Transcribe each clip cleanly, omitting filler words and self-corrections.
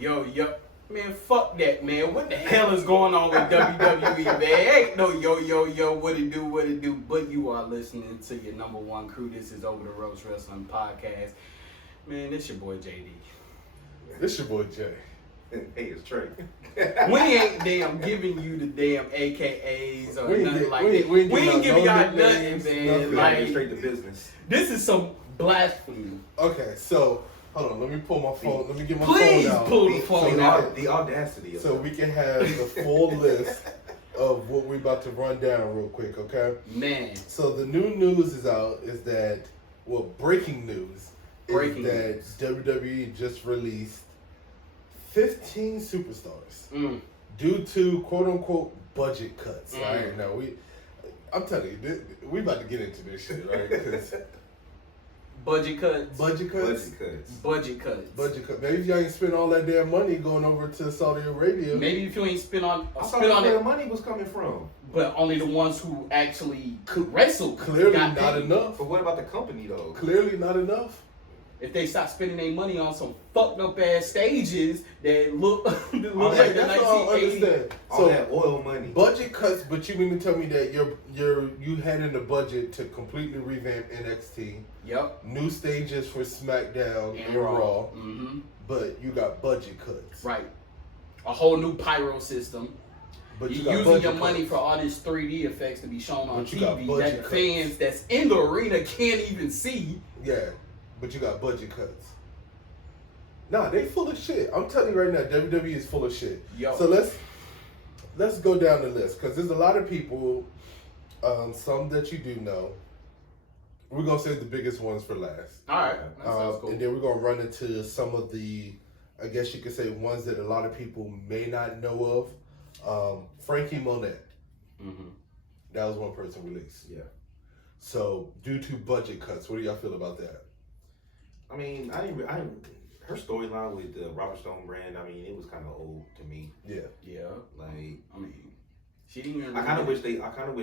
Yo. Man, fuck that, man. What the hell is going on with WWE, man? Ain't no yo, what it do, but you are listening to your number one crew. This is OTR Wrestling Podcast. Man, this your boy JD. This your boy Jay. Hey, it's Trey. We ain't damn giving you the damn AKAs or nothing like that. We ain't giving y'all nothing, man. Like, straight to business. This is some blasphemy. Okay, so hold on. Let me pull my phone. Let me get my Please phone out. pull the phone out. The audacity of So we can have the full list of what we're about to run down real quick, okay? Man. So the new news is out. Is that breaking news? Breaking is that WWE just released 15 superstars due to quote unquote budget cuts. Right now, I'm telling you, we about to get into this shit, right? Because Budget cuts. Maybe if y'all ain't spend all that damn money going over to Saudi Arabia. Maybe if you ain't spend on where the money was coming from. But only the ones who actually could wrestle. Clearly not enough. But what about the company though? Clearly not enough. If they stop spending their money on some fucked up ass stages that look like the that's all I 1980s. understand. All that oil money. Budget cuts, but you mean to tell me that you had in the budget to completely revamp NXT. Yep. New stages for SmackDown and Raw. Mm-hmm. But you got budget cuts. Right. A whole new pyro system. But you're using your money for all these 3D effects to be shown on TV that the fans that's in the arena can't even see. Yeah. But you got budget cuts. Nah, they full of shit. I'm telling you right now, WWE is full of shit. Yo. So let's go down the list because there's a lot of people, some that you do know. We're gonna save the biggest ones for last. All right, that sounds cool. And then we're gonna run into some of the, I guess you could say, ones that a lot of people may not know of. Frankie Monette. Mm-hmm. That was one person released. Yeah. So due to budget cuts, what do y'all feel about that? I mean, her storyline with the Robert Stone brand, I mean, it was kind of old to me. Yeah. Like, I mean, she didn't even. I kind of wish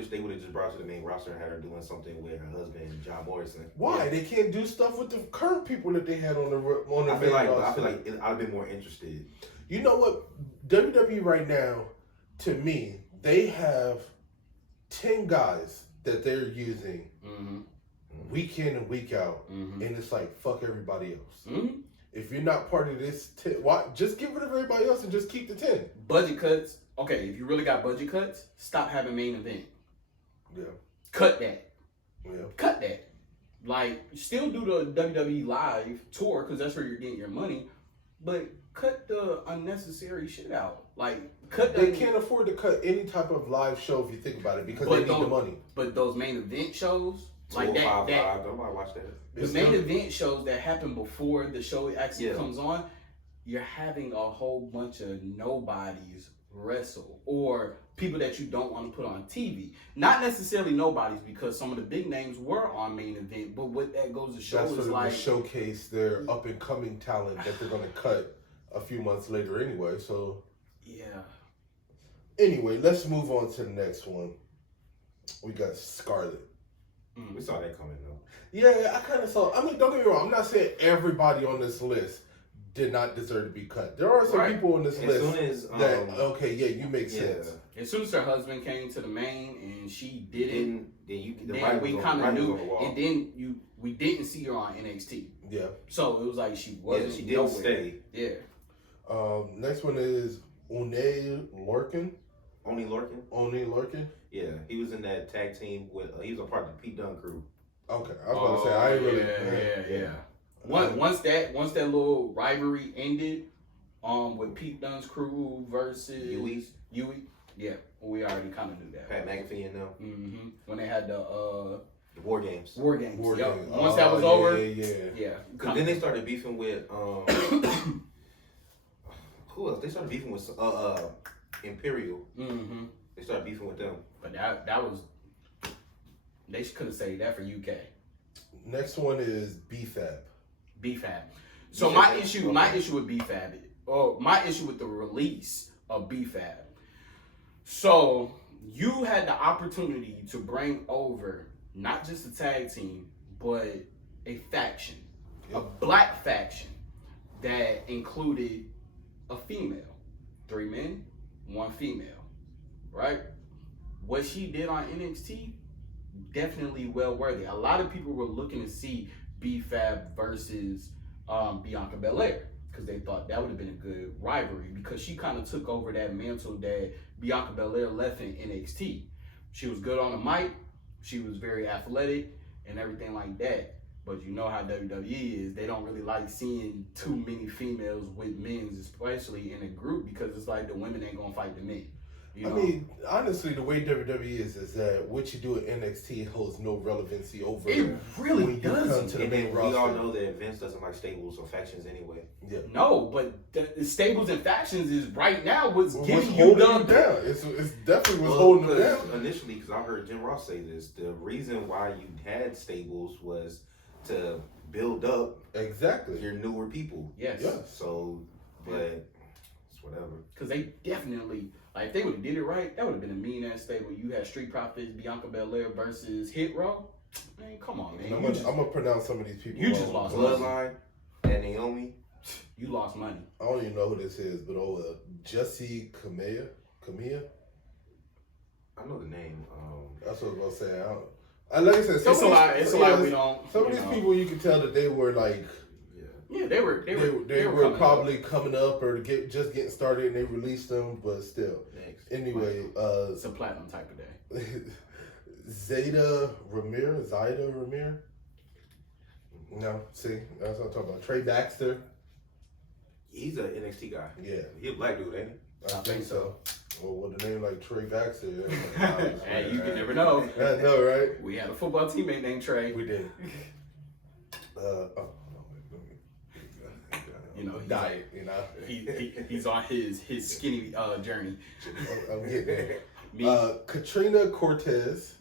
they would have just brought her to the main roster and had her doing something with her husband, John Morrison. Why? Yeah. They can't do stuff with the current people that they had on the I feel like I'd have been more interested. You know what? WWE right now, to me, they have 10 guys that they're using. Mm-hmm. Week in and week out, and it's like fuck everybody else. If you're not part of this, just get rid of everybody else and just keep the 10. Budget cuts. Okay, if you really got budget cuts, stop having main event. Yeah. Cut that. Yeah. Cut that. Like, still do the WWE live tour because that's where you're getting your money, but cut the unnecessary shit out. Like, They can't afford to cut any type of live show if you think about it because they need the money. But those main event shows. Like that, nobody watch that. The main event shows that happen before the show actually comes on, you're having a whole bunch of nobodies wrestle or people that you don't want to put on TV. Not necessarily nobodies because some of the big names were on main event, but what that goes to show is like showcase their up and coming talent that they're gonna cut a few months later anyway. So yeah. Anyway, let's move on to the next one. We got Scarlett. We saw that coming though. Yeah, I kind of saw. I mean, don't get me wrong. I'm not saying everybody on this list did not deserve to be cut. There are some people on this list that you make sense. As soon as her husband came to the main and she didn't, then we kind of knew, and then we didn't see her on NXT. Yeah. So it was like she wasn't. Yeah, she didn't stay. Yeah. Next one is Oney Lorcan. Oney Lorcan. Yeah, he was in that tag team with. He was a part of the Pete Dunne crew. Okay, I was about to say I ain't really. Yeah. Once that little rivalry ended, with Pete Dunne's crew versus Huey. Yeah, we already kind of knew that. Pat McAfee and them. Mm-hmm. When they had the War Games. Yep. Once that was over. Yeah. Then they started beefing with who else? They started beefing with Imperial. Mm-hmm. They started beefing with them. But that was, they could have saved that for UK. Next one is BFAB. So my issue with BFAB, or my issue with the release of BFAB. So you had the opportunity to bring over not just a tag team, but a faction, a black faction that included a female. 3 men, 1 female, right? What she did on NXT, definitely well worthy. A lot of people were looking to see B-Fab versus Bianca Belair because they thought that would have been a good rivalry because she kind of took over that mantle that Bianca Belair left in NXT. She was good on the mic, she was very athletic and everything like that. But you know how WWE is, they don't really like seeing too many females with men, especially in a group, because it's like the women ain't gonna fight the men. You know? I mean, honestly, the way WWE is that what you do at NXT holds no relevancy over it really when you doesn't. come to the main roster. We all know that Vince doesn't like stables or factions anyway. Yeah. No, but the stables and factions is right now what's giving you holding the them down. It's definitely what's holding them down. Initially, because I heard Jim Ross say this, the reason why you had stables was to build up Exactly your newer people. Yes. Yeah. So, but it's whatever. Because they definitely, like, if they would have did it right, that would have been a mean ass stable. You had Street Profits, Bianca Belair versus Hit Row. Man, come on, man. I'm gonna pronounce some of these people. You just lost Bloodline and Naomi. You lost money. I don't even know who this is, but Jessie Kamea. I know the name. That's what I was gonna say. Like I said, It's a lot we don't. Some of these people, you can tell that they were like, yeah, they were probably coming up or just getting started, and they released them, but still. Next. Anyway, it's a platinum type of day. Zaida Ramir. No, see, that's what I'm talking about. Trey Baxter. He's an NXT guy. Yeah, He a black dude, ain't he? I think so. Well, with a name like Trey Baxter. Hey, you can never know. I know, right? We had a football teammate named Trey. We did. You know, diet. You know, he's on his skinny journey. I'm getting there. Katrina Cortez.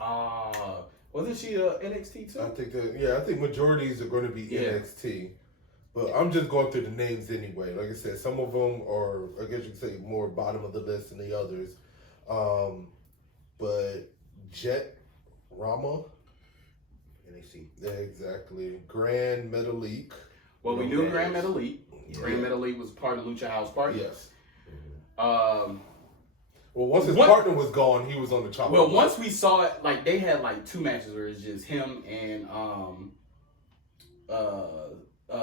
Wasn't she NXT too? I think majorities are going to be NXT. But I'm just going through the names anyway. Like I said, some of them are, I guess you could say, more bottom of the list than the others. But Jet Rama. NXT. Yeah, exactly. Grand Metalik. Well, we knew Grand Metalik. Yeah. Grand Metalik was part of Lucha House Party. Yes. Well, once his partner was gone, he was on the chopper. Well, once we saw it, like, they had, like, 2 matches where it's just him and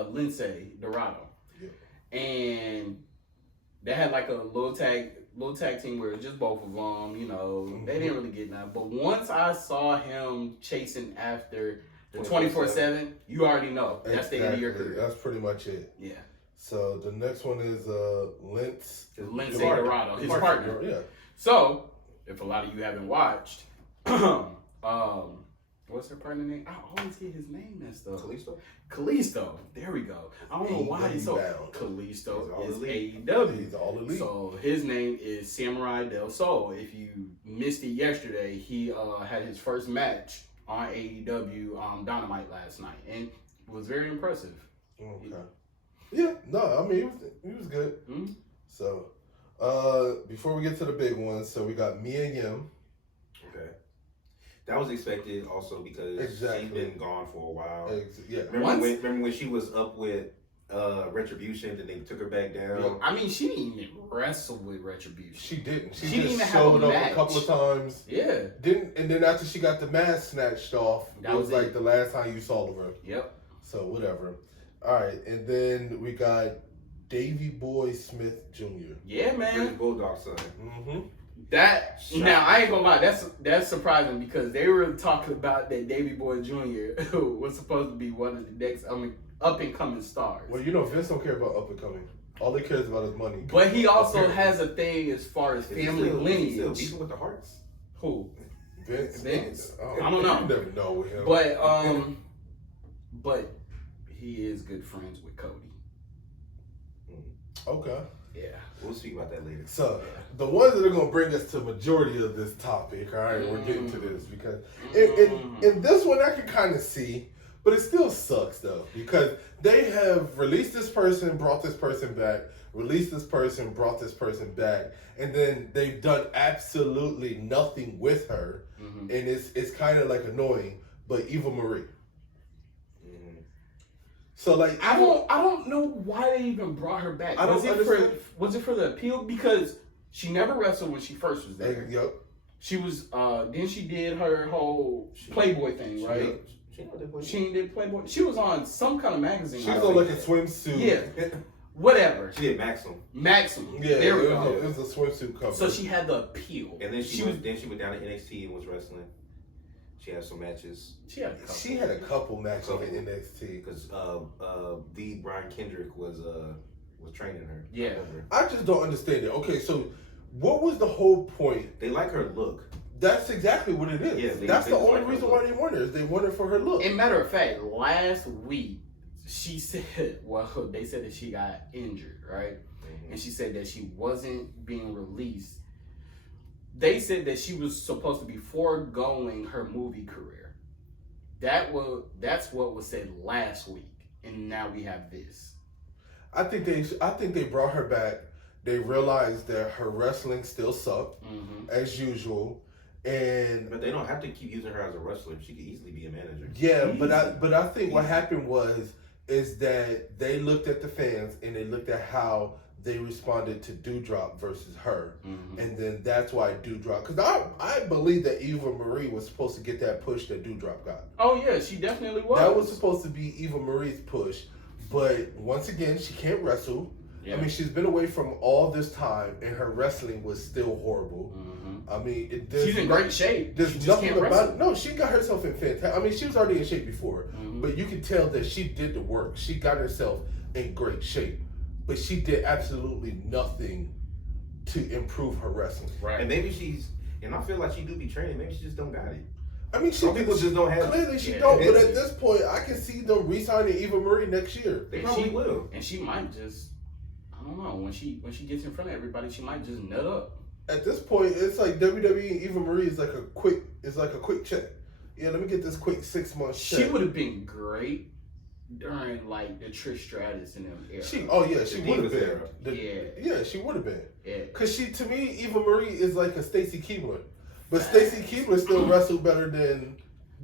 Lindsay Dorado. Yeah. And they had, like, a little tag team where it was just both of them, you know. Mm-hmm. They didn't really get nothing. But once I saw him chasing after the 24/7, you already know. That's the end of your career. That's pretty much it. Yeah. So the next one is Lindsay Dorado, his partner. Yeah. So, if a lot of you haven't watched, what's her partner name? I always get his name messed up. Kalisto. There we go. I don't know why he's so. Kalisto is AEW. He's all elite. So his name is Samurai Del Sol. If you missed it yesterday, he had his first match on AEW Dynamite last night, and it was very impressive. Okay. Yeah. No, I mean he was good. Mm-hmm. So, before we get to the big ones, so we got Mia Yim. Okay. That was expected also because she's been gone for a while. Yeah. Remember when she was up with Retribution, then they took her back down? Yeah. I mean, she didn't even wrestle with Retribution. She didn't. She didn't just even showed have up a couple of times. Yeah. And then after she got the mask snatched off, that was like the last time you saw her. Yep. So whatever. All right, and then we got Davey Boy Smith Jr. Yeah, man. British Bulldog son. Mm-hmm. Now I ain't gonna lie, that's surprising because they were talking about that Davey Boy Jr. was supposed to be one of the next up and coming stars. Well, you know Vince don't care about up and coming. All he cares about is money. But he also has a thing as far as family lineage. Still beefing with the Hearts? Who? Vince. I don't know. You never know with him. But he is good friends with Cody. Okay. Yeah. We'll speak about that later. So, the ones that are going to bring us to majority of this topic, all right, we're getting to this because in this one I can kind of see, but it still sucks though because they have released this person, brought this person back, released this person, brought this person back, and then they've done absolutely nothing with her, and it's kind of like annoying. But Eva Marie. So like, I don't know why they even brought her back. Was it for the appeal? Because she never wrestled when she first was there. Yep. She was then she did her whole Playboy thing, right? She did Playboy. She was on some kind of magazine. She was on like a swimsuit. Yeah. Whatever. She did Maxim. Yeah, there we go. It was a swimsuit cover. So she had the appeal. And then she went down to NXT and was wrestling. She had some matches. She had a couple matches in NXT because the Brian Kendrick was training her. Yeah. I just don't understand it. Okay, so what was the whole point? They like her look. That's exactly what it is. Yeah, that's the only reason why they want her. Is they want her for her look. And matter of fact, last week she said, they said that she got injured, right? Mm-hmm. And she said that she wasn't being released. They said that she was supposed to be foregoing her movie career. That's what was said last week, and now we have this. I think they brought her back. They realized that her wrestling still sucked, as usual, but they don't have to keep using her as a wrestler. She could easily be a manager. Yeah, but I think what happened is that they looked at the fans and they looked at how they responded to Doudrop versus her, and then that's why Doudrop. Because I believe that Eva Marie was supposed to get that push that Doudrop got. Oh yeah, she definitely was. That was supposed to be Eva Marie's push, but once again, she can't wrestle. Yeah. I mean, she's been away from all this time, and her wrestling was still horrible. I mean, she's in great shape. There's nothing about it. No, she got herself in fantastic. I mean, she was already in shape before, but you could tell that she did the work. She got herself in great shape, but she did absolutely nothing to improve her wrestling. Right. And maybe and I feel like she do be training. Maybe she just don't got it. I mean, some people just don't have. Clearly, she don't. But at this point, I can see them re-signing Eva Marie next year. They probably will. And she might just. I don't know. When she gets in front of everybody, she might just nut up. At this point, it's like WWE and Eva Marie is like a quick check. Yeah, let me get this quick 6 month check. She would have been great during like the Trish Stratus and them era. She would have been. Yeah, she would have been. Yeah. Cause to me, Eva Marie is like a Stacy Keibler, but Stacy Keibler still wrestled better than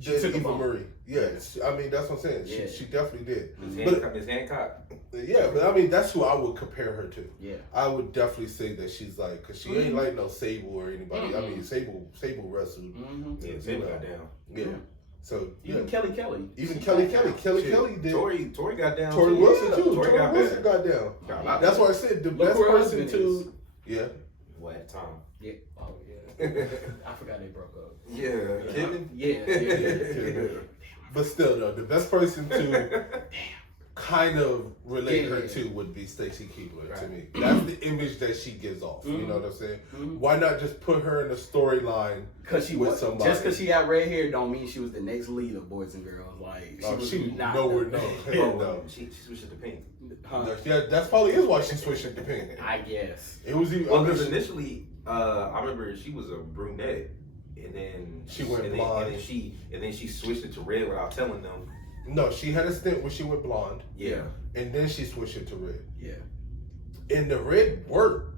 Eva Marie. Yeah, I mean that's what I'm saying. Yeah. She definitely did. Ms. Hancock. Yeah, but I mean that's who I would compare her to. Yeah, I would definitely say that she's like, cause she ain't like no Sable or anybody. I mean Sable wrestled. Yeah, Sable got down. Yeah. So even Kelly. Even Kelly did. Tori got down. Tori Wilson too. Tori Wilson got down. That's why I said the best person to. Yeah. What Tom? Yeah. Oh yeah. I forgot they broke up. Yeah. Kevin. Yeah. But still, though, the best person to kind of relate her to would be Stacy Keibler to me. That's the image that she gives off. You know what I'm saying? Why not just put her in a storyline with somebody? Just because she got red hair don't mean she was the next lead of Boys and Girls. Like she was nowhere. No. She switched to pink. Yeah, that's probably is why she switched to pink. I guess it was because initially, I remember she was a brunette. And then she went blonde. And then she switched it to red without telling them. No, she had a stint where she went blonde. Yeah. And then she switched it to red. Yeah. And the red worked.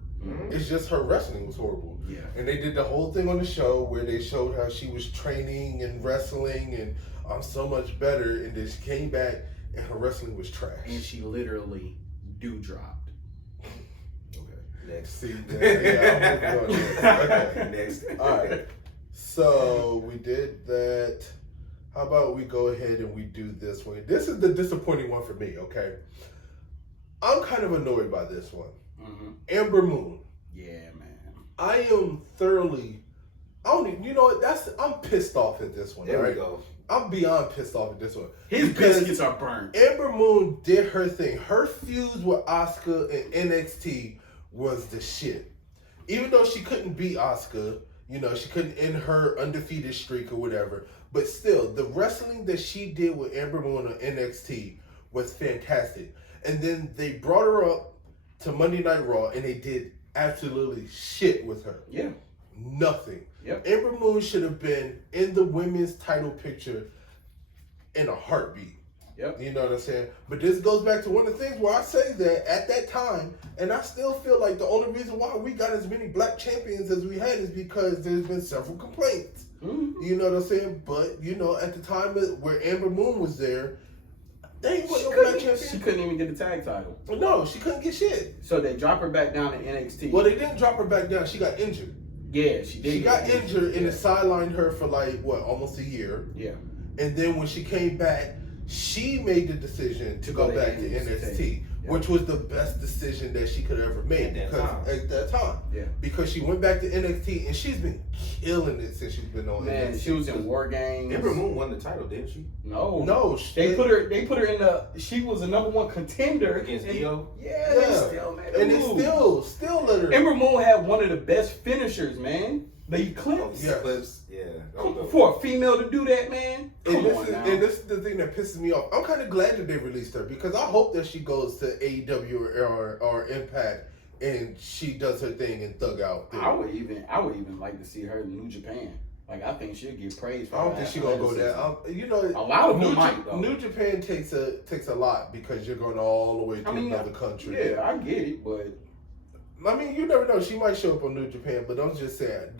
It's just her wrestling was horrible. Yeah. And they did the whole thing on the show where they showed how she was training and wrestling and I'm so much better. And then she came back and her wrestling was trash. And she literally dropped. Next. See, I'm moving on next. Okay. Next. All right. So we did that. How about we go ahead and we do this one? This is the disappointing one for me, okay? I'm kind of annoyed by this one. Amber Moon. Yeah, man. I am thoroughly, I'm pissed off at this one. There we go. I'm beyond pissed off at this one. His biscuits are burnt. Amber Moon did her thing. Her fuse with Asuka and NXT was the shit. Even though she couldn't beat Asuka, she couldn't end her undefeated streak or whatever. But still, the wrestling that she did with Amber Moon on NXT was fantastic. And then they brought her up to Monday Night Raw, and they did absolutely shit with her. Yeah. Nothing. Yep. Amber Moon should have been in the women's title picture in a heartbeat. Yep. You know what I'm saying? But this goes back to one of the things where I say that at that time, and I still feel like the only reason why we got as many black champions as we had is because there's been several complaints. You know what I'm saying? But, at the time where Amber Moon was there, They ain't put no black champion. She couldn't even get the tag title. No, she couldn't get shit. So they drop her back down to NXT. Well, they didn't drop her back down. She got injured. Yeah, she did. She got injured and it sidelined her for almost a year. Yeah. And then when she came back, she made the decision to go back to NXT, which was the best decision that she could have ever made at that time. Yeah. Because she went back to NXT and she's been killing it since she's been on NXT. Man, she was in War Games. Ember Moon won the title, didn't she? No. They put her in the. She was the #1 contender against Io. Yeah. They still made her and move. they still let her. Ember Moon had one of the best finishers, man. The Eclipse. Yes. Yeah. For a female to do that, man. And this is the thing that pisses me off. I'm kind of glad that they released her because I hope that she goes to AEW or Impact and she does her thing and thug out. I would even like to see her in New Japan. Like I think she'll get praise for. I don't think she's gonna go there. A lot of them might though. New Japan takes a lot because you're going all the way to another country. Yeah, I get it, but I mean, you never know. She might show up on New Japan, but I'm just saying.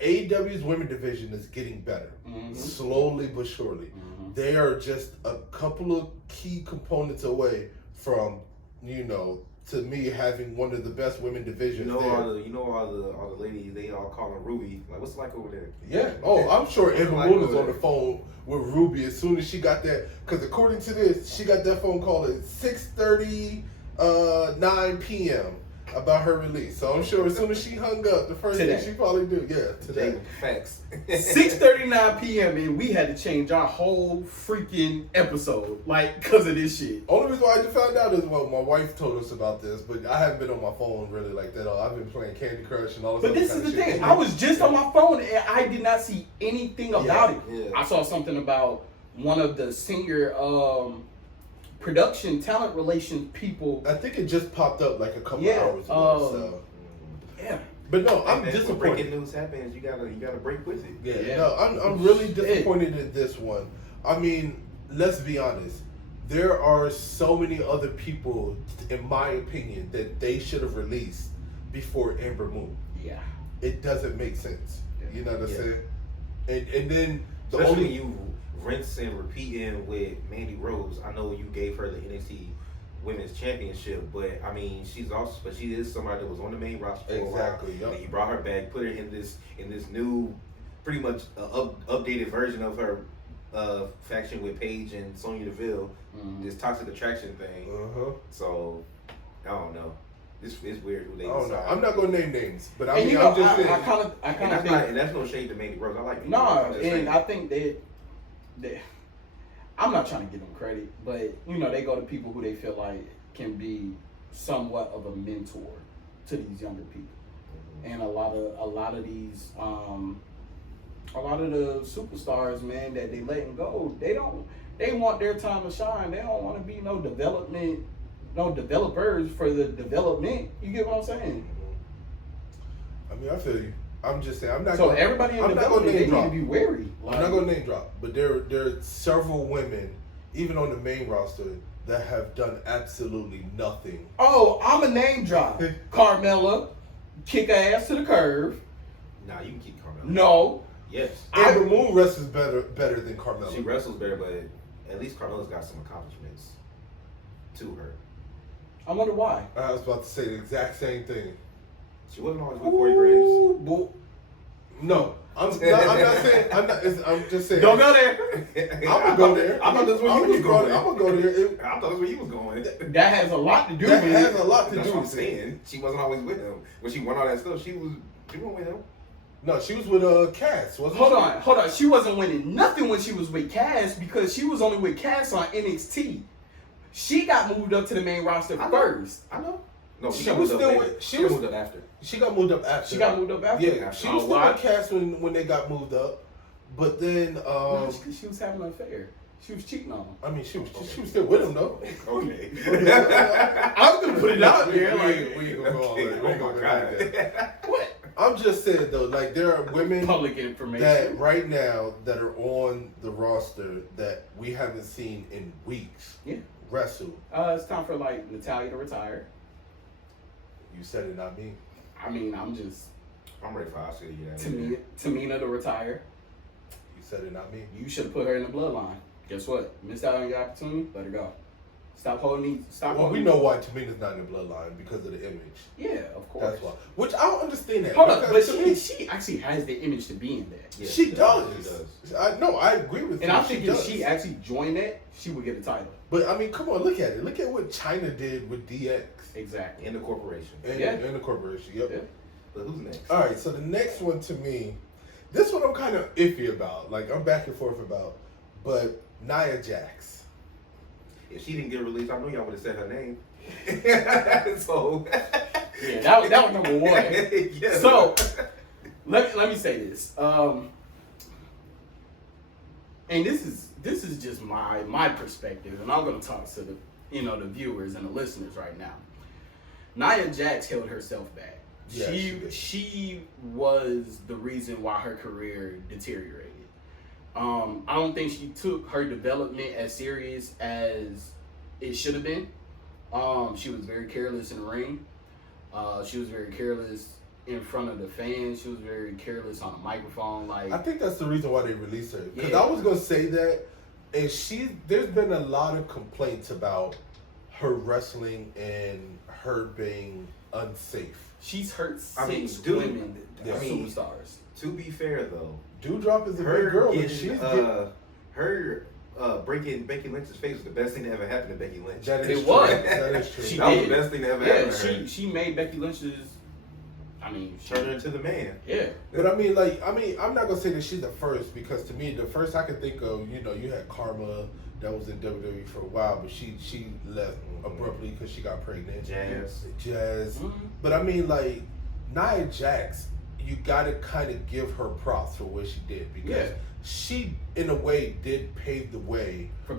AEW's women division is getting better, slowly but surely. Mm-hmm. They are just a couple of key components away from, to me having one of the best women divisions. All the ladies, they all call her Ruby. Like, what's it like over there? Yeah. Oh, I'm sure Ember Moon is on the phone with Ruby as soon as she got that. Because according to this, she got that phone call at 6:39 p.m. about her release. So I'm sure as soon as she hung up, the first thing she probably do, today. Facts. 6:39 p.m. and we had to change our whole freaking episode, because of this shit. Only reason why I just found out is my wife told us about this, but I haven't been on my phone really like that. I've been playing Candy Crush and all this. But this is the thing. I was just on my phone and I did not see anything about it. Yeah. I saw something about one of the senior production talent relations people. I think it just popped up like a couple hours ago. Yeah. But no, I'm disappointed. When breaking news happens, you gotta break with it. Yeah. No, I'm really disappointed in this one. I mean, let's be honest. There are so many other people, in my opinion, that they should have released before Ember Moon. Yeah. It doesn't make sense. Yeah. You know what I'm saying? And then especially you rinse and repeating with Mandy Rose. I know you gave her the NXT Women's Championship, but I mean she is somebody that was on the main roster for a while. Yep. And you brought her back, put her in this new, pretty much updated version of her faction with Paige and Sonya Deville, this Toxic Attraction thing. So I don't know. It's weird who they decide. I'm not gonna name names, but I'm just saying. I kind of think, and that's no shade to Mandy Rose. I like. I think that I'm not trying to give them credit, but they go to people who they feel like can be somewhat of a mentor to these younger people, and a lot of these a lot of the superstars, man, that they letting go, they want their time to shine. They don't want to be no developers for the development. You get what I'm saying? I mean, I feel you. I'm just saying, everybody in development, they need to be wary. I'm not gonna name drop, but there are several women, even on the main roster, that have done absolutely nothing. Oh, I'm a name drop. Carmella, kick ass to the curve. Nah, you can keep Carmella. No. Yes. Ember Moon wrestles better than Carmella. She wrestles better, but at least Carmella's got some accomplishments to her. I wonder why. I was about to say the exact same thing. She wasn't always with Corey Graves. No, I'm not saying. I'm just saying. Don't go there. I'm gonna go there. I thought that's where you was going. I'm gonna go there. I thought that's where you was going. That has a lot to do with it. That has a lot to do with it. That's what I'm saying. She wasn't always with him. When she won all that stuff, she wasn't with him. No, she was with Cass, wasn't she? Hold on. She wasn't winning nothing when she was with Cass because she was only with Cass on NXT. She got moved up to the main roster first. I know. No, she was still with. She moved up after. She got moved up after. She got moved up after. Yeah, she was still with Cass when they got moved up, but then she was having an affair. She was cheating on him. I mean, she was still with him though. Okay. I'm gonna put it out there. We ain't gonna go all that. We ain't gonna go that. What? I'm just saying though, like there are women public information that right now that are on the roster that we haven't seen in weeks. Yeah. Wrestle. It's time for Natalya to retire. You said it, not me. I mean, I'm ready for Asuka to get out. Tamina to retire. You said it, not me. You should have put her in the bloodline. Guess what? Missed out on your opportunity. Let her go. Stop holding. Well, we know why Tamina's not in the bloodline because of the image. Yeah, of course. That's why. Which I don't understand that. Hold up, but she actually has the image to be in there. Yeah, she does. I agree with you. And I think if she actually joined that, she would get a title. But I mean, come on, look at it. Look at what China did with DX. Exactly. And the corporation. And the corporation. Yep. Yeah. But who's next? All right. So the next one to me, this one I'm kind of iffy about. Like I'm back and forth about, but Nia Jax. If she didn't get released, I know y'all would have said her name. So yeah, that was number one. Yeah. So let me say this. And this is just my perspective, and I'm gonna talk to the the viewers and the listeners right now. Nia Jax held herself back. Yeah, she was the reason why her career deteriorated. I don't think she took her development as serious as it should have been. She was very careless in the ring. She was very careless in front of the fans. She was very careless on the microphone. Like, I think that's the reason why they released her. Because I was gonna say that, and there's been a lot of complaints about her wrestling and her being unsafe. She's hurt six women, superstars. To be fair though, Doudrop is a big girl, getting, and she's her breaking Becky Lynch's face was the best thing that ever happened to Becky Lynch. That is it true. was. That is true. That was the best thing that ever happened to her. She made Becky Lynch's. Turned her into the man. Yeah. But I'm not gonna say that she's the first, because to me, the first I can think of, you had Karma that was in WWE for a while, but she left abruptly because she got pregnant. Jazz. Mm-hmm. But Nia Jax, you gotta kind of give her props for what she did, because she, in a way, did pave the way for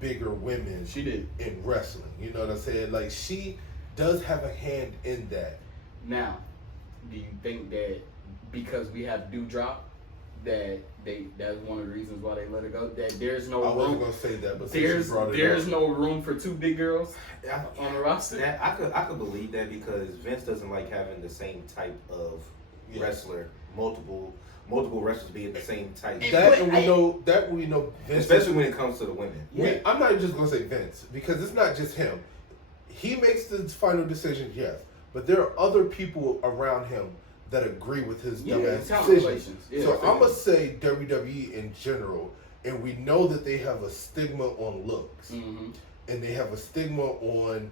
bigger women. She did in wrestling. You know what I'm saying? Like, she does have a hand in that. Now, do you think that because we have Doudrop, that's one of the reasons why they let her go? That there's no room. I wasn't gonna say that, but there's no room for two big girls on the roster. I could believe that, because Vince doesn't like having the same type of wrestler, multiple wrestlers being the same type. We know Vince, especially when it comes to the women. Yeah. I'm not just gonna say Vince, because it's not just him. He makes the final decision, yes, but there are other people around him that agree with his decisions. So I'm gonna say WWE in general, and we know that they have a stigma on looks, and they have a stigma on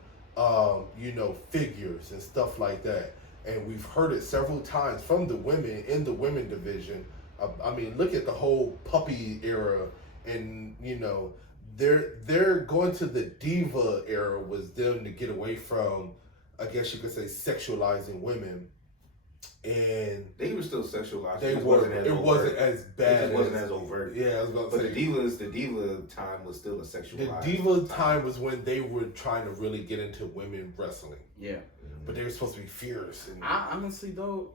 figures and stuff like that. And we've heard it several times from the women in the women division. Look at the whole puppy era, and they're going to the diva era, was them to get away from, I guess you could say, sexualizing women. And they were still sexualized. It wasn't as bad. It wasn't as overt. Yeah, I was going to say. But the diva time was still a sexualized. The diva time was when they were trying to really get into women wrestling. Yeah. But they were supposed to be fierce. I honestly though,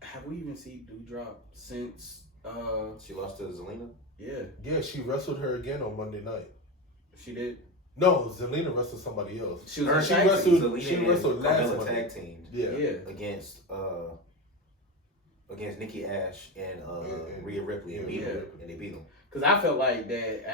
have we even seen Doudrop since she lost to Zelina? Yeah. Yeah, she wrestled her again on Monday night. She did? No, Zelina wrestled somebody else. She wrestled last Monday. Tag teamed. Yeah. Against Nikki Ash and Rhea Ripley, and they beat them. Because I felt like that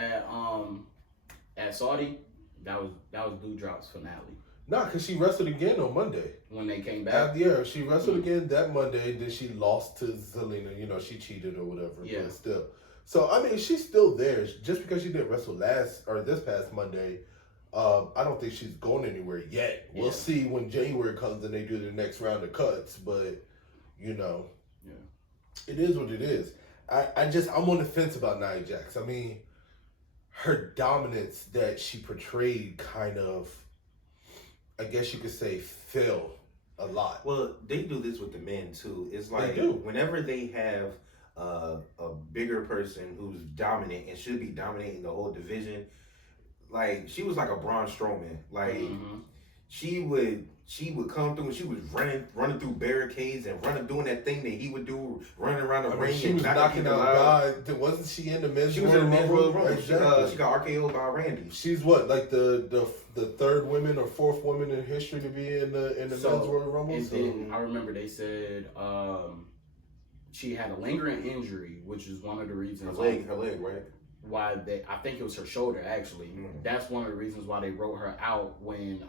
at Saudi, that was Doudrop's finale. Nah, because she wrestled again on Monday. When they came back? She wrestled again that Monday, then she lost to Zelina. She cheated or whatever, but still. So, she's still there. Just because she didn't wrestle this past Monday, I don't think she's going anywhere yet. We'll see when January comes and they do the next round of cuts, but, it is what it is. I'm on the fence about Nia Jax. Her dominance that she portrayed kind of, I guess you could say, fell a lot. Well, they do this with the men too. It's like whenever they have a bigger person who's dominant and should be dominating the whole division, like she was like a Braun Strowman. Like she would come through and she was running through barricades and doing that thing that he would do, running around the ring. She was knocking out guys. Wasn't she in the men's Royal Rumble? Exactly. She got RKO'd by Randy. She's what, like the third woman or fourth woman in history to be in the men's Royal Rumble? Then I remember they said she had a lingering injury, which is one of the reasons. Her leg, right? why I think it was her shoulder actually. That's one of the reasons why they wrote her out when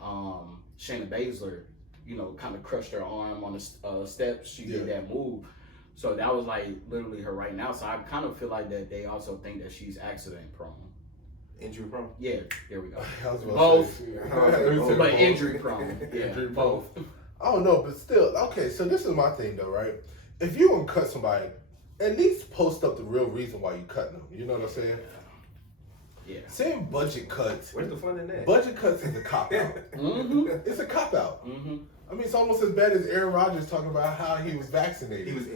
Shayna Baszler, you know, kind of crushed her arm on the steps. She did that move. So that was like literally her right now. So I kind of feel like that they also think that she's accident prone. Injury prone? Yeah, there we go. Both. But injury prone. Yeah, injury both. I don't know, but still, okay, so this is my thing though, right? If you're going to cut somebody, at least post up the real reason why you cutting them. You know what I'm saying? Yeah. Saying budget cuts. Where's the fun in that? Budget cuts is a cop-out. It's a cop-out. I mean, it's almost as bad as Aaron Rodgers talking about how he was vaccinated. He was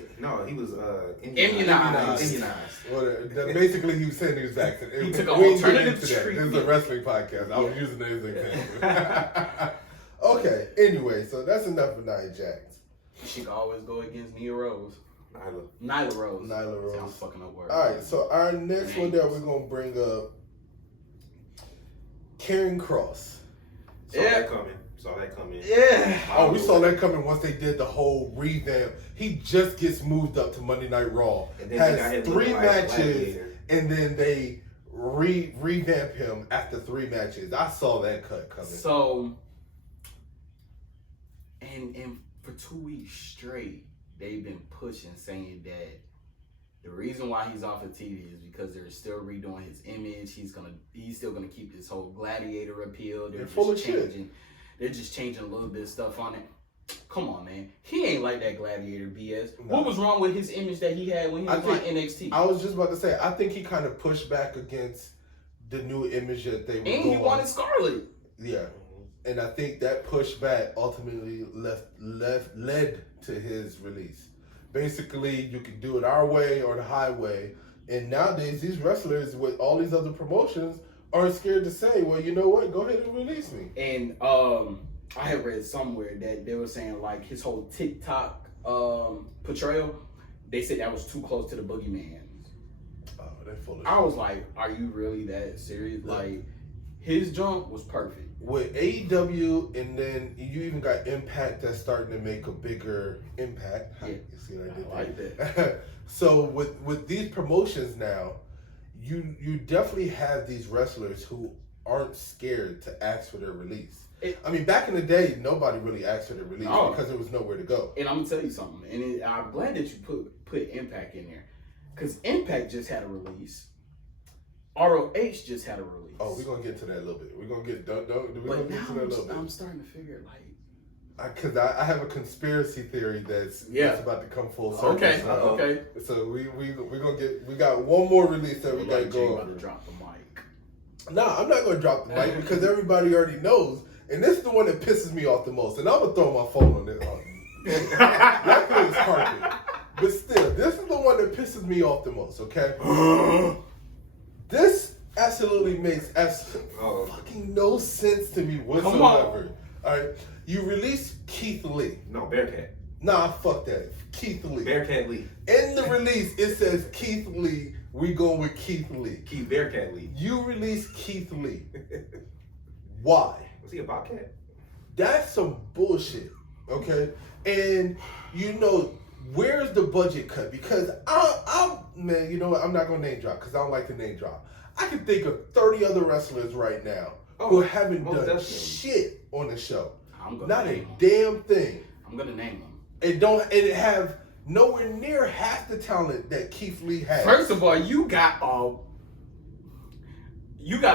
immunized. Well, basically, he was saying he was vaccinated. He took an alternative This treatment. is a wrestling podcast. I was using it as an example. Okay, anyway, so that's enough of Nia Jax. She can always go against Nia Rose. Nyla Rose. I'm fucking up words. All right, so our next one that we're going to bring up, Karrion Kross. Saw that coming. Yeah. Oh, we saw that coming once they did the whole revamp. He just gets moved up to Monday Night Raw. And then has 3 matches, and then they revamp him after 3 matches. I saw that cut coming. So, and for 2 weeks straight, they've been pushing, saying that the reason why he's off of TV is because they're still redoing his image. He's still gonna keep this whole gladiator appeal. They're full just of changing. shit. They're just changing a little bit of stuff on it. Come on, man. He ain't like that gladiator BS. No. What was wrong with his image that he had when he was on NXT? I was just about to say, I think he kind of pushed back against the new image that they were going. And he wanted Scarlett. Yeah. And I think that pushback ultimately led to his release. Basically, you can do it our way or the highway. And nowadays, these wrestlers with all these other promotions are scared to say, well, you know what? Go ahead and release me. And I had read somewhere that they were saying, like, his whole TikTok portrayal, they said that was too close to the boogeyman. Oh, they're full of I was like, are you really that serious? Yeah. Like, his jump was perfect. With AEW, and then you even got Impact that's starting to make a bigger impact. Yeah. You see what I did like there? that. So with these promotions now, you definitely have these wrestlers who aren't scared to ask for their release. I mean, back in the day, nobody really asked for their release because there was nowhere to go. And I'm gonna tell you something, and I'm glad that you put Impact in there, because Impact just had a release. ROH just had a release. Oh, we're gonna get to that a little bit. We're gonna get to that a little bit. I'm starting to figure because I have a conspiracy theory that's about to come full circle. Okay, okay. So we got one more release that we gotta go over. About to drop the mic. Nah, I'm not gonna drop the mic because everybody already knows, and this is the one that pisses me off the most. And I'm gonna throw my phone on this. That thing's carpet. But still, this is the one that pisses me off the most. Okay. This absolutely makes fucking no sense to me whatsoever. Come on. All right, you release Keith Lee. No, Bearcat. Nah, fuck that. Keith Lee. Bearcat Lee. In the release, it says Keith Lee. We going with Keith Lee. Keith Bearcat Lee. You release Keith Lee. Why? Was he a Bobcat? That's some bullshit. Okay, and you know. Where's the budget cut? Because man, you know what? I'm not gonna name drop because I don't like to name drop. I can think of 30 other wrestlers right now who haven't done shit on the show. Not a damn thing. I'm gonna name them. And have nowhere near half the talent that Keith Lee has. First of all, you got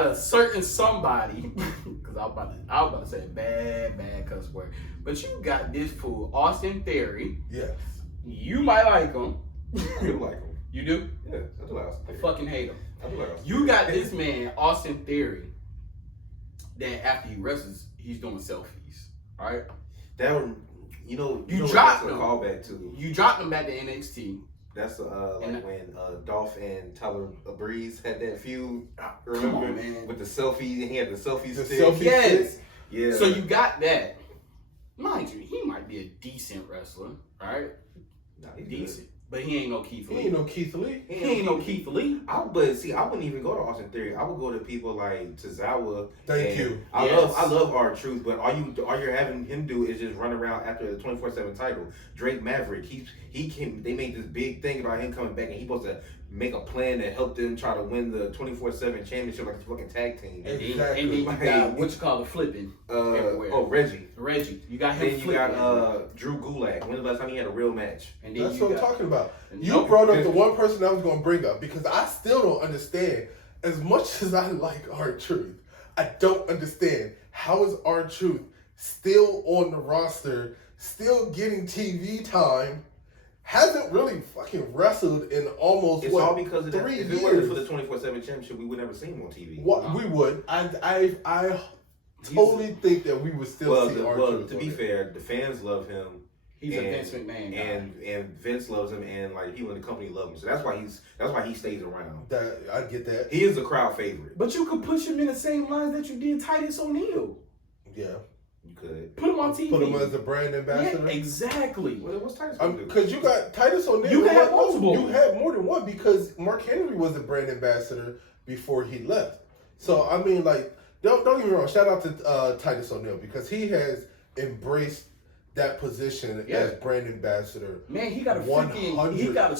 a certain somebody, because I was about to say a bad cuss word, but you got this fool, Austin Theory. Yes. You might like him. I do like him. You do? Yeah, I do like Austin Theory. I fucking hate him. I do like Austin You got this man, Austin Theory, that after he wrestles, he's doing selfies. All right? That one, you dropped him. Callback to. You dropped him back to NXT. That's when Dolph and Tyler Breeze had that feud. Remember, come on, man. With the selfie, and he had the selfie stick. Yes. Yeah. So you got that. Mind you, he might be a decent wrestler, all right? No, he's decent. Good. But he ain't no Keith Lee. He ain't no Keith Lee. He ain't no Keith Lee. I wouldn't even go to Austin Theory. I would go to people like Tozawa. Thank you. I love R-Truth, but all you're having him do is just run around after the 24/7 title. Drake Maverick, they made this big thing about him coming back, and he's supposed to make a plan to help them try to win the 24/7 championship like a fucking tag team. And then you got what you call the flipping everywhere. Oh, Reggie. You got him. Then you got Drew Gulak. When's the last time he had a real match? And that's what I'm talking about. You brought up the one person I was going to bring up because I still don't understand. As much as I like R-Truth, I don't understand how is R-Truth still on the roster, still getting TV time. Hasn't really fucking wrestled in almost it's all because of 3 that. years. If it wasn't for the 24/7 championship, we would never see him on TV. What we would. I totally think that we would still see R-Truth. Well, to be fair, the fans love him. He's a Vince McMahon guy. And Vince loves him, and like people in the company love him. So that's why he stays around. I get that. He is a crowd favorite. But you could push him in the same lines that you did Titus O'Neil. Yeah. You could put him on TV. Put him as a brand ambassador. Yeah, exactly. What's Titus? Because you got Titus O'Neil. You had multiple. You had more than one because Mark Henry was a brand ambassador before he left. So I mean, like, don't get me wrong. Shout out to Titus O'Neil because he has embraced that position as brand ambassador. Man, he got the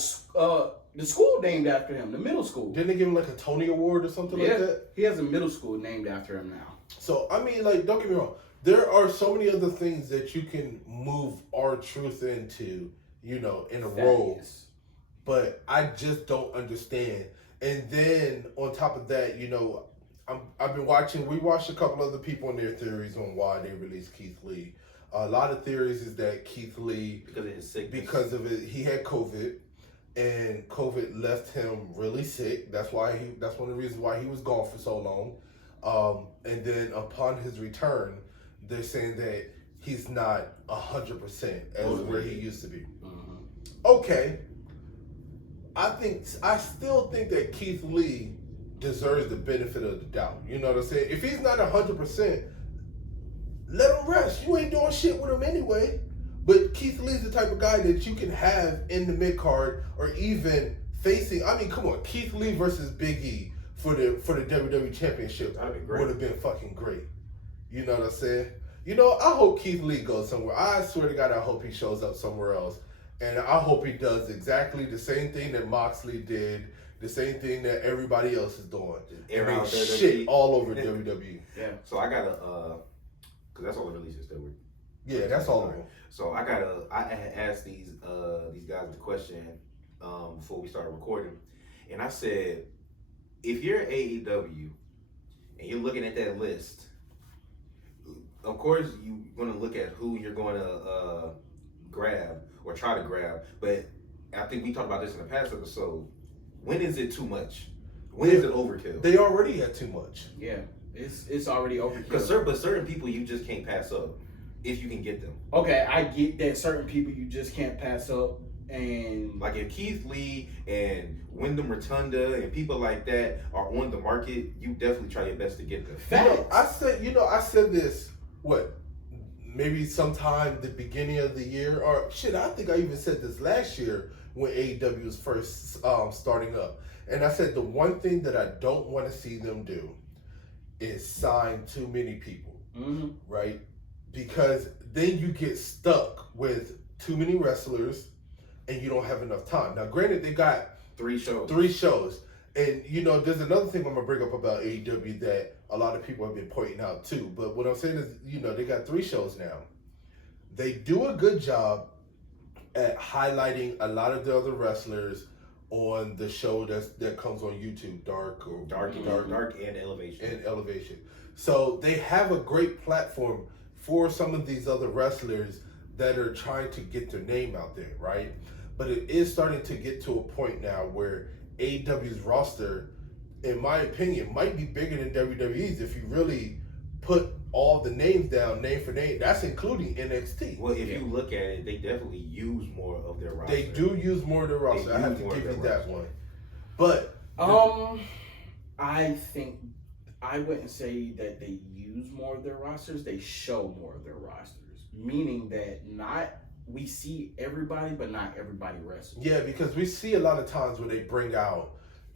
school named after him, the middle school. Didn't they give him like a Tony Award or something like that? He has a middle school named after him now. So I mean, like, don't get me wrong. There are so many other things that you can move R-Truth into, in a role. But I just don't understand. And then on top of that, I've been watching. We watched a couple other people and their theories on why they released Keith Lee. A lot of theories is that Keith Lee, because of his sickness, he had COVID, and COVID left him really sick. That's one of the reasons why he was gone for so long. And then upon his return, they're saying that he's not 100% as where he used to be. Mm-hmm. Okay, I still think that Keith Lee deserves the benefit of the doubt. You know what I'm saying? If he's not 100%, let him rest. You ain't doing shit with him anyway. But Keith Lee's the type of guy that you can have in the mid card or even facing. I mean, come on, Keith Lee versus Big E for the WWE Championship would have been fucking great. You know what I'm saying? I hope Keith Lee goes somewhere. I swear to God, I hope he shows up somewhere else. And I hope he does exactly the same thing that Moxley did, the same thing that everybody else is doing. And shit all over WWE. Yeah. So I gotta, because that's all the releases that were. Yeah, that's all of them. So I had asked these guys the question before we started recording, and I said, if you're AEW and you're looking at that list, of course you're going to look at who you're going to grab or try to grab, but I think we talked about this in the past episode. When is it too much? When is it overkill? They already had too much. Yeah, it's already overkill. But certain people you just can't pass up if you can get them. Okay, I get that certain people you just can't pass up. And like if Keith Lee and Wyndham Rotunda and people like that are on the market, you definitely try your best to get them. I said this, maybe sometime the beginning of the year, or shit, I think I even said this last year when AEW was first starting up. And I said the one thing that I don't want to see them do is sign too many people, right? Because then you get stuck with too many wrestlers and you don't have enough time. Now, granted, they got 3 shows. 3 shows. And, there's another thing I'm going to bring up about AEW that a lot of people have been pointing out too. But what I'm saying is, they got 3 shows now. They do a good job at highlighting a lot of the other wrestlers on the show that comes on YouTube, Dark and Elevation. So they have a great platform for some of these other wrestlers that are trying to get their name out there, right? But it is starting to get to a point now where AEW's roster, in my opinion, might be bigger than WWE's if you really put all the names down, name for name. That's including NXT. Well, if you look at it, they definitely use more of their roster. They do use more of their roster. I have to give you that one. But I think I wouldn't say that they use more of their rosters. They show more of their rosters, meaning that we see everybody, but not everybody wrestles. Yeah, because we see a lot of times where they bring out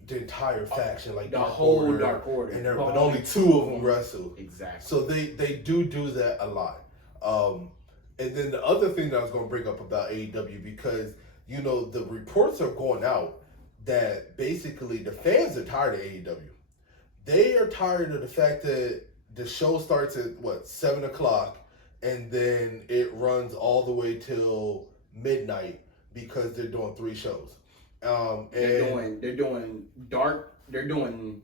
the entire faction, like the whole Dark Order, but only 2 of them wrestle. Exactly. So they do that a lot. And then the other thing that I was going to bring up about AEW, because the reports are going out that basically the fans are tired of AEW. They are tired of the fact that the show starts at 7:00, and then it runs all the way till midnight because they're doing 3 shows. And they're doing dark. They're doing.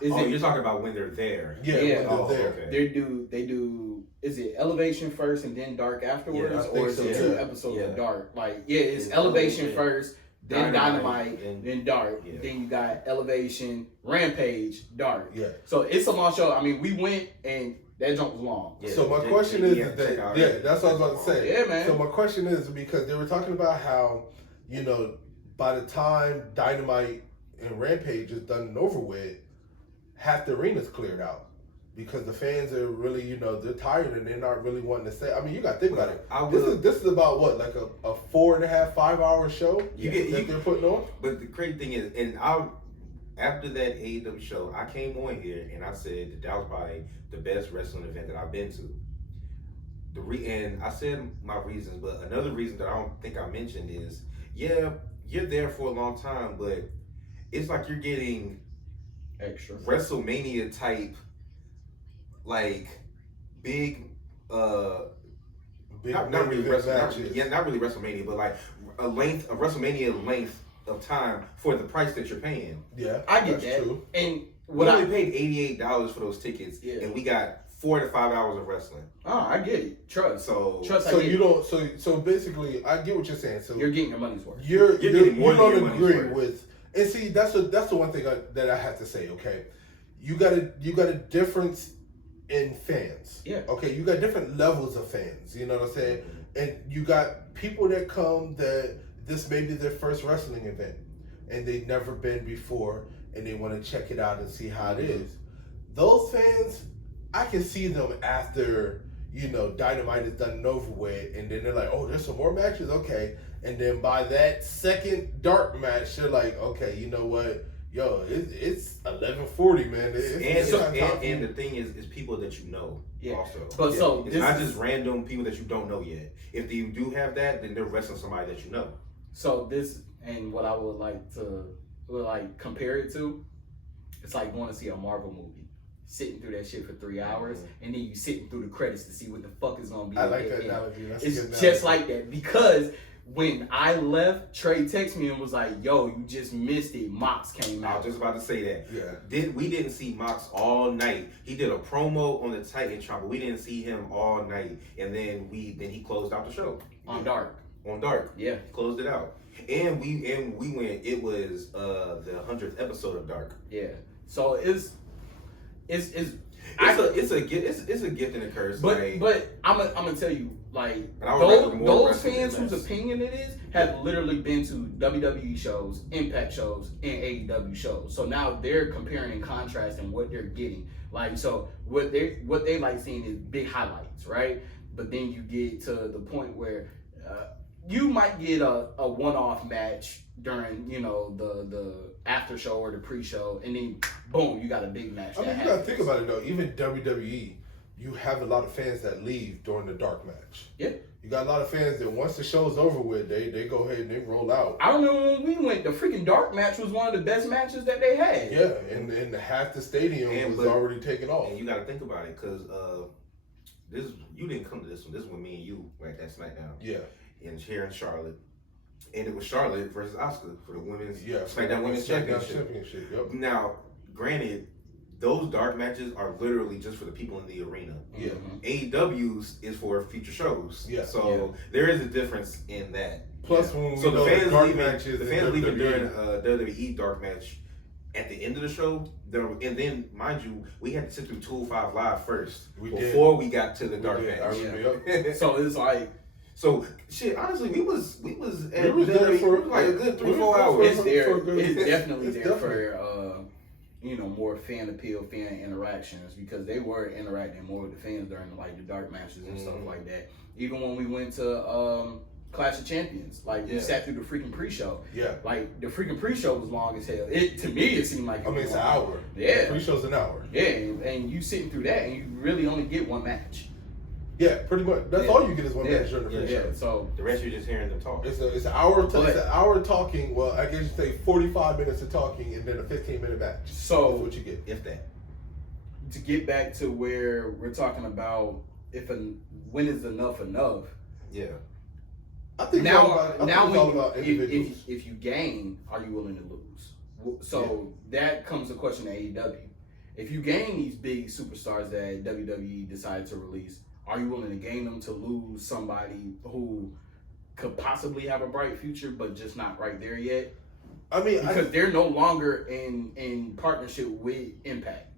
You're talking about when they're there? Yeah, when they're there. Okay. They do. Is it Elevation first and then Dark afterwards, or is it 2 episodes of Dark? It's Elevation first, then Dynamite, then Dark. Yeah. Then you got Elevation, Rampage, Dark. Yeah. So it's a long show. I mean, we went and that jump was long. Yeah. So my question is that's what I was about to say. Yeah, man. So my question is, because they were talking about how, by the time Dynamite and Rampage is done and over with, half the arena's cleared out. Because the fans are really, they're tired and they're not really wanting to stay. I mean, you got to think about it. This is about like a 4.5, 5 hour show that they're putting on. But the crazy thing is, after that AEW show, I came on here and I said that was probably the best wrestling event that I've been to. And I said my reasons, but another reason that I don't think I mentioned is, you're there for a long time, but it's like you're getting extra WrestleMania type. Big not really WrestleMania, but like a WrestleMania length of time for the price that you're paying. Yeah, I get that. True. And we only paid $88 for those tickets, and we got 4 to 5 hours of wrestling. Oh, I get it. Trust. So basically, I get what you're saying. So you're getting your money's worth. You're getting more than your money's worth. With. And see, that's the one thing that I have to say. Okay, you got a difference in fans. Yeah. Okay, you got different levels of fans. You know what I'm saying? And you got people that come that this may be their first wrestling event, and they've never been before, and they want to check it out and see how it is. Those fans, I can see them after Dynamite is done and over with, and then they're like, oh, there's some more matches, okay. And then by that second Dark match, they're like, okay, you know what? Yo, it's 11:40, man. And the thing is people that you know also. But so it's not just random people that you don't know yet. If you do have that, then they're wrestling somebody that you know. So this, and what I would like to compare it to, it's like going to see a Marvel movie, sitting through that shit for 3 hours, and then you sitting through the credits to see what the fuck is gonna be. I like that analogy. It's just like that, because when I left, Trey texted me and was like, yo, you just missed it. Mox came out. I was just about to say that. Yeah. We didn't see Mox all night. He did a promo on the Titantron, but we didn't see him all night. And then he closed out the show. On Dark. Yeah. He closed it out. And we went, it was the 100th episode of Dark. Yeah. So it's a gift and a curse. But I'm gonna tell you, those fans whose opinion it is have literally been to WWE shows, Impact shows, and AEW shows. So now they're comparing and contrasting what they're getting. So what they like seeing is big highlights, right? But then you get to the point where you might get a one-off match during the after show or the pre-show, and then boom, you got a big match. I mean, you gotta think about it though. Even WWE, you have a lot of fans that leave during the Dark match. Yeah. You got a lot of fans that once the show's over with, they go ahead and they roll out. I remember when we went, the freaking Dark match was one of the best matches that they had. Yeah, and half the stadium was already taken off. And you got to think about it, because you didn't come to this one. This one, me and you were at that SmackDown. Yeah. Here in Charlotte. And it was Charlotte versus Asuka for the women's SmackDown Women's Championship. Yep. Now, granted, those Dark matches are literally just for the people in the arena. Yeah. AEW's is for future shows. Yeah. So there is a difference in that. Plus, when so the fans WWE. leaving during WWE Dark match at the end of the show, and then mind you, we had to sit through 205 Live first before we got to the Dark match. So it's like. So shit, honestly, we was there for like a good 3-4 hours. It's definitely there for more fan appeal, fan interactions, because they were interacting more with the fans during the Dark matches and stuff like that. Even when we went to Clash of Champions, we sat through the freaking pre-show. Yeah. The freaking pre-show was long as hell. To me, it seemed like it's an hour. Yeah. The pre-show's an hour. Yeah, and you sitting through that, and you really only get one match. Yeah, pretty much. That's all you get is one match during the first show. So the rest you're just hearing them talk. It's an hour. It's an hour talking. Well, I guess you say 45 minutes of talking and then a 15-minute match. So that's what you get. If that. To get back to where we're talking about when is enough. Yeah. I think if you gain, are you willing to lose? So that comes the question to AEW. If you gain these big superstars that WWE decided to release, are you willing to gain them to lose somebody who could possibly have a bright future but just not right there yet? I mean, because they're no longer in partnership with Impact.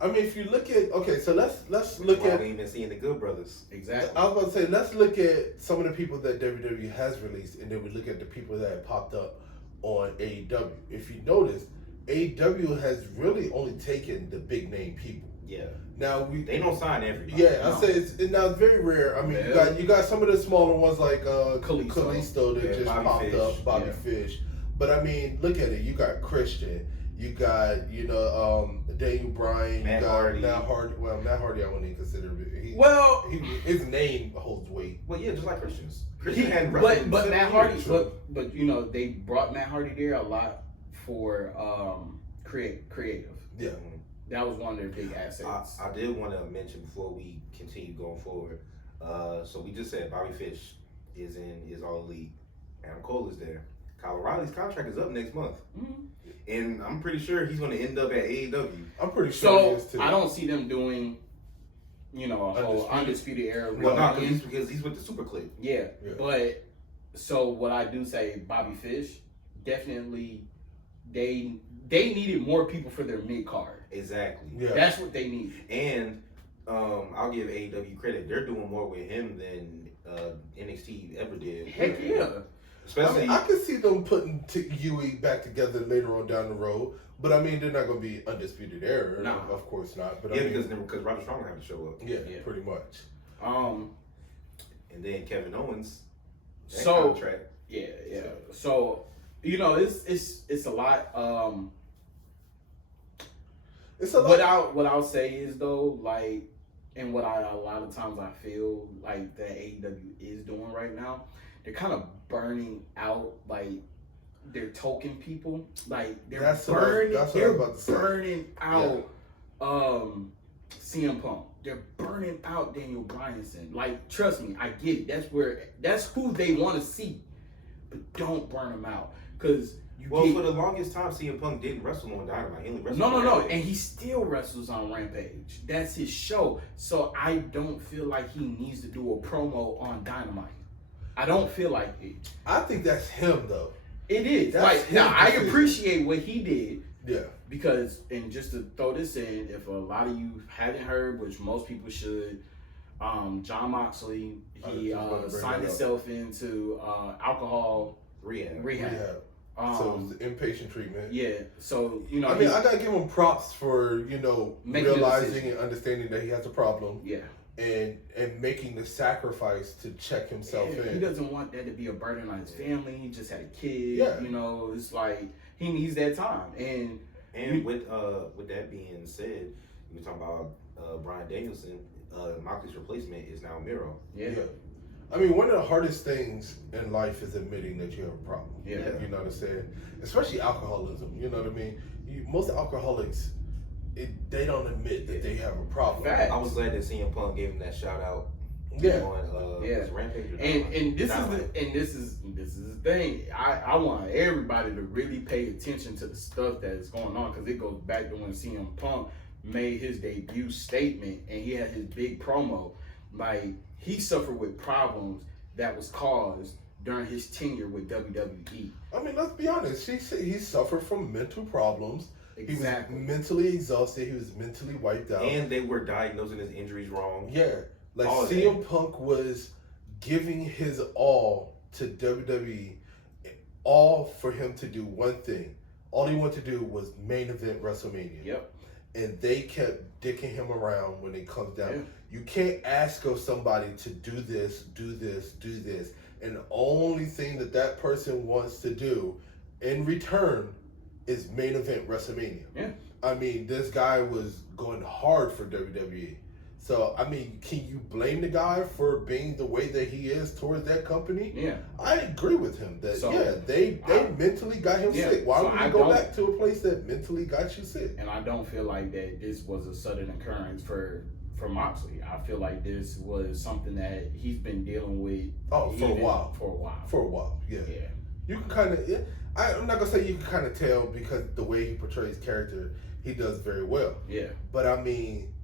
I mean, if you look at so let's look at. We ain't been seeing the Good Brothers. Exactly. I was about to say let's look at some of the people that WWE has released, and then we look at the people that have popped up on AEW. If you notice, AEW has really only taken the big name people. Yeah. Now they don't sign everybody. Yeah, I say it's very rare. I mean, you got some of the smaller ones like Kalisto that just popped up, Bobby Fish. But I mean, look at it. You got Christian. You got Daniel Bryan. Matt Hardy. Matt Hardy. Well, Matt Hardy I wouldn't even consider his name holds weight. Well, yeah, just like Christians. Christian had but Matt Hardy. But they brought Matt Hardy there a lot for creative. Yeah. That was one of their big assets. I did want to mention before we continue going forward. So we just said Bobby Fish is All Elite. Adam Cole is there. Kyle O'Reilly's contract is up next month. Mm-hmm. And I'm pretty sure he's going to end up at AEW. I'm pretty sure he is too. I don't see them doing, a whole Undisputed Era. Well, not because he's with the Super Click. Yeah. But, so what I do say, Bobby Fish, definitely, they needed more people for their mid-card. Exactly. Yeah. That's what they need. And I'll give AEW credit. They're doing more with him than NXT ever did. Heck yeah. Especially, I can see them putting UE back together later on down the road, but I mean they're not going to be Undisputed Era. No, of course not. But because Roderick Strong had to show up. Yeah, pretty much. And then Kevin Owens. Contract. Yeah. So it's a lot. It's a lot. What I'll say is though, like, and what a lot of times I feel like that AEW is doing right now, they're kind of burning out like their token people. Like they're burning out CM Punk. They're burning out Daniel Bryanson. Like, trust me, I get it. That's who they want to see, but don't burn them out because. For the longest time, CM Punk didn't wrestle on Dynamite. He only wrestled No, and he still wrestles on Rampage. That's his show. So I don't feel like he needs to do a promo on Dynamite. I don't feel like it. I think that's him, though. It is. I appreciate what he did. Yeah. Because, and just to throw this in, if a lot of you hadn't heard, which most people should, John Moxley, he signed himself into alcohol rehab. So it's inpatient treatment. Yeah. So, I mean, I gotta give him props for, realizing and understanding that he has a problem. Yeah. And making the sacrifice to check himself in. He doesn't want that to be a burden on his family. He just had a kid. Yeah. It's like he needs that time. And with that being said, you're talking about Bryan Danielson, Moxley's replacement is now Miro. Yeah. I mean, one of the hardest things in life is admitting that you have a problem. Yeah. You know what I'm saying? Especially alcoholism. You know what I mean? Most alcoholics, they don't admit that they have a problem. I was glad that CM Punk gave him that shout out. On Rampage. And this is the thing. I want everybody to really pay attention to the stuff that is going on because it goes back to when CM Punk made his debut statement and he had his big promo. Like, he suffered with problems that was caused during his tenure with WWE. I mean, let's be honest. He suffered from mental problems. Exactly. He was mentally exhausted. He was mentally wiped out. And they were diagnosing his injuries wrong. Yeah. Like, CM Punk was giving his all to WWE, all for him to do one thing. All he wanted to do was main event WrestleMania. Yep. And they kept dicking him around when it comes down. Yeah. You can't ask of somebody to do this, do this, do this. And the only thing that person wants to do in return is main event WrestleMania. Yeah. I mean, this guy was going hard for WWE. So, I mean, can you blame the guy for being the way that he is towards that company? Yeah. I agree with him that, they mentally got him sick. Why would he go back to a place that mentally got you sick? And I don't feel like that this was a sudden occurrence for Moxley. I feel like this was something that he's been dealing with for a while. For a while, yeah. You can kind of, I'm not going to say you can kind of tell because the way he portrays character, he does very well. Yeah. But, I mean,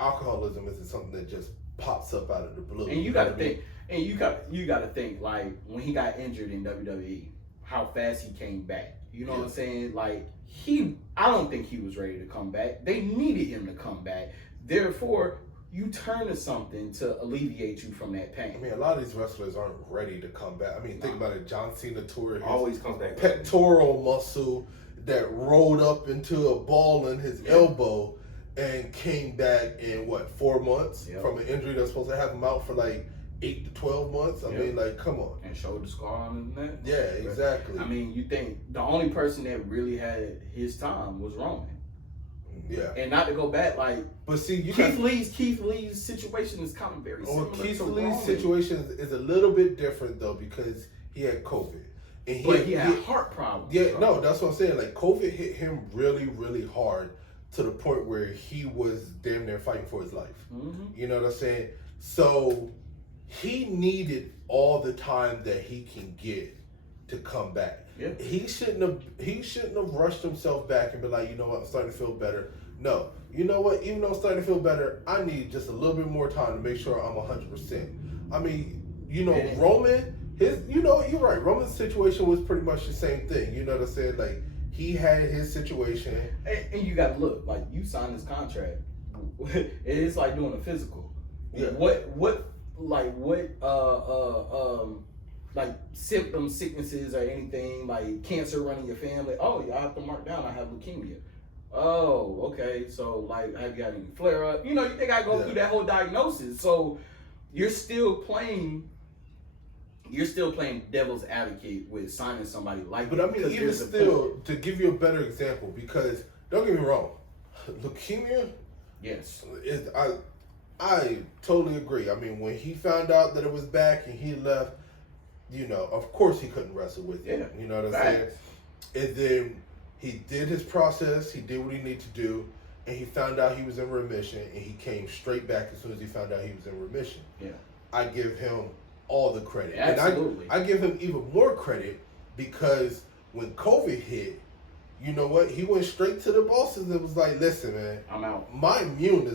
alcoholism isn't something that just pops up out of the blue. And you got to think, you got to think, like, when he got injured in WWE, how fast he came back. You know what I'm saying? Like, I don't think he was ready to come back. They needed him to come back. Therefore, you turn to something to alleviate you from that pain. I mean, a lot of these wrestlers aren't ready to come back. I mean, think about it. John Cena tore always comes back pectoral muscle that rolled up into a ball in his elbow and came back in 4 months from an injury that's supposed to have him out for like 8 to 12 months. I mean, like, come on. And shoulder scar on his neck. Yeah, exactly. I mean, you think the only person that really had his time was Roman. Yeah. And not to go back, like, but see, Keith Lee's situation is kind of very similar. Keith Lee's situation is a little bit different though because he had COVID. And he had heart problems. Yeah, no, that's what I'm saying. Like, COVID hit him really, really hard to the point where he was damn near fighting for his life. Mm-hmm. You know what I'm saying? So he needed all the time that he can get to come back. Yeah. He shouldn't have rushed himself back and be like, you know what, I'm starting to feel better. No. You know what, even though I'm starting to feel better, I need just a little bit more time to make sure I'm 100%. I mean, Roman, you're right. Roman's situation was pretty much the same thing. You know what I'm saying? Like, he had his situation. And you got to look, like, you signed this contract. It's like doing a physical. Yeah. Like symptoms, sicknesses, or anything, like cancer running your family. Oh, I have to mark down I have leukemia. Oh, okay. So, like, have you had any flare up? You they got to go through that whole diagnosis. So, you're still playing devil's advocate with signing somebody like that. But I mean, even still, to give you a better example, because don't get me wrong, leukemia. Yes. I totally agree. I mean, when he found out that it was back and he left, of course he couldn't wrestle with it. You know what I'm saying? And then he did his process. He did what he needed to do, and he found out he was in remission, and he came straight back as soon as he found out he was in remission. Yeah. I give him all the credit. Absolutely. And I give him even more credit because when COVID hit, you know what? He went straight to the bosses and was like, listen, man, I'm out. My immune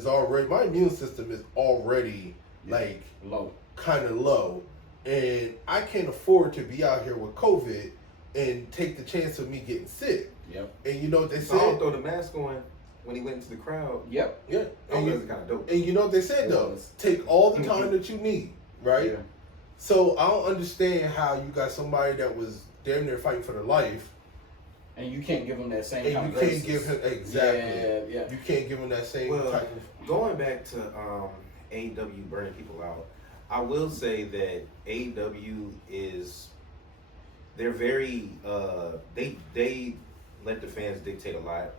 system is already like low, kind of low. And I can't afford to be out here with COVID and take the chance of me getting sick. Yep. And you know what they said? said? Throw the mask on when he went into the crowd. Yep. Yeah. And that was kind of dope. And you know what they said though? Take all the time that you need, right? Yeah. So I don't understand how you got somebody that was damn near fighting for their life. And you can't give him that same. And you can't give him exactly. Yeah. You can't give him that same type of. Going back to AEW burning people out, I will say that AEW they're very they let the fans dictate a lot,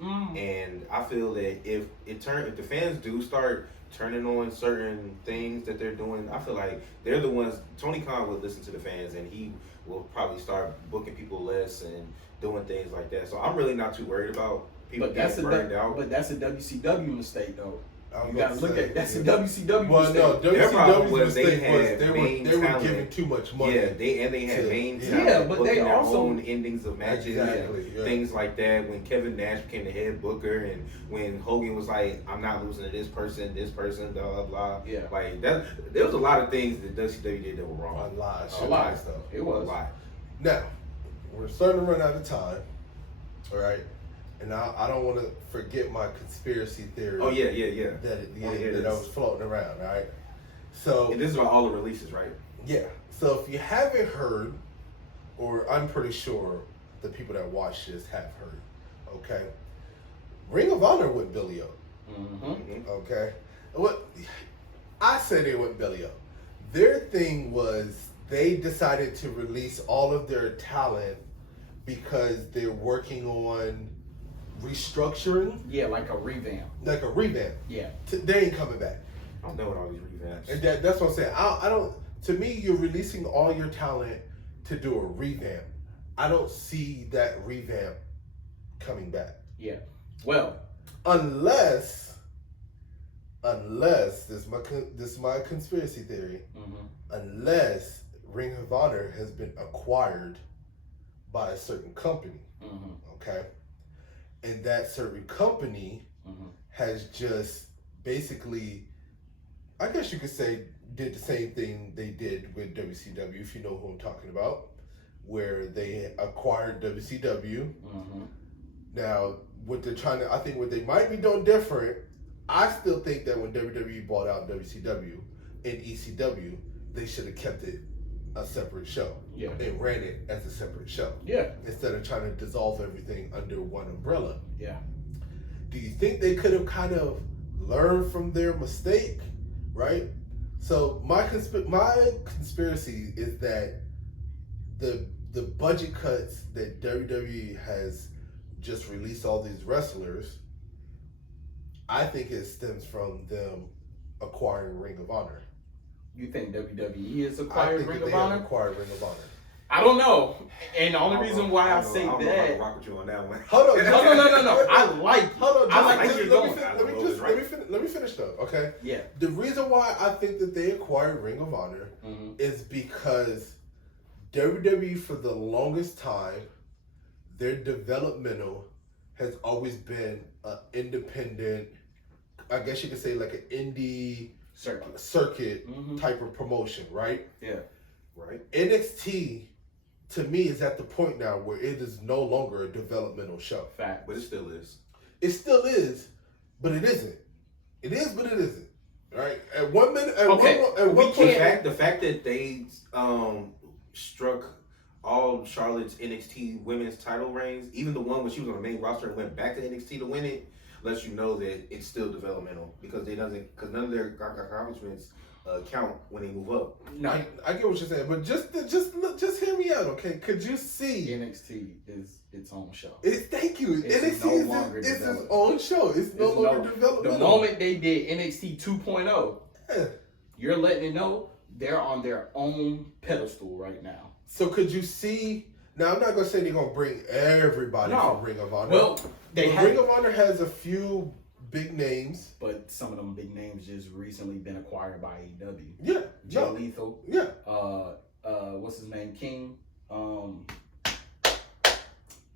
and I feel that if the fans do start turning on certain things that they're doing, I feel like they're the ones. Tony Khan would listen to the fans, and he will probably start booking people less and doing things like that. So I'm really not too worried about people getting burned out. But that's a WCW mistake, though. You gotta look at that's a WCW well, mistake. No, WCW's mistake was they were giving too much money. Yeah, they had main talent. Yeah, but they also own endings of matches and things like that. When Kevin Nash became the head booker, and when Hogan was like, "I'm not losing to this person, blah blah blah." Yeah, like that. There was a lot of things that WCW did that were wrong. A lot of stuff. It was a lot. Now we're starting to run out of time. All right. And I don't want to forget my conspiracy theory. Oh yeah. That I was floating around, right? So and this is about all the releases, right? Yeah. So if you haven't heard, or I'm pretty sure the people that watch this have heard, okay? Ring of Honor went Billy O. Mm-hmm. Okay. What I say they went Billy O. Their thing was they decided to release all of their talent because they're working on restructuring. Yeah, like a revamp. Yeah. They ain't coming back. I'm done with all these revamps. And that's what I'm saying. I don't. To me, you're releasing all your talent to do a revamp. I don't see that revamp coming back. Yeah. Well, unless this is my conspiracy theory. Mm-hmm. Unless Ring of Honor has been acquired by a certain company. Mm-hmm. Okay. And that certain company has just basically, I guess you could say, did the same thing they did with WCW, if you know who I'm talking about, where they acquired WCW. Mm-hmm. Now, what they're trying to, I think what they might be doing different, I still think that when WWE bought out WCW and ECW, they should have kept it a separate show. Yeah. And ran it as a separate show. Yeah. Instead of trying to dissolve everything under one umbrella. Yeah. Do you think they could have kind of learned from their mistake? Right? So my conspiracy is that the budget cuts that WWE has just released all these wrestlers, I think it stems from them acquiring Ring of Honor. You think WWE is acquired Ring of Honor? Acquired Ring of Honor. I don't know, and the only reason why I say that. I rock with you on that one. Hold on, no. I like. Hold on, I like where you're going. Let me finish though. Okay. Yeah. The reason why I think that they acquired Ring of Honor is because WWE for the longest time, their developmental has always been an independent, I guess you could say like an indie circuit type of promotion, right? Yeah. Right. NXT, to me, is at the point now where it is no longer a developmental show. Fact. But it still is. It still is, but it isn't. It is, but it isn't. Right? At one minute, at one point, the fact that they struck all Charlotte's NXT women's title reigns, even the one when she was on the main roster and went back to NXT to win it, lets you know that it's still developmental because none of their accomplishments count when they move up. No, I get what you're saying, but just hear me out, okay? Could you see NXT is its own show? Thank you. NXT is its own show. It's no longer developmental. The moment they did NXT 2.0, you're letting it know they're on their own pedestal right now. So could you see? Now I'm not gonna say they're gonna bring everybody from Ring of Honor. Well, Ring of Honor has a few big names, but some of them big names just recently been acquired by AEW. Yeah, Jay Lethal. Yeah. What's his name? King.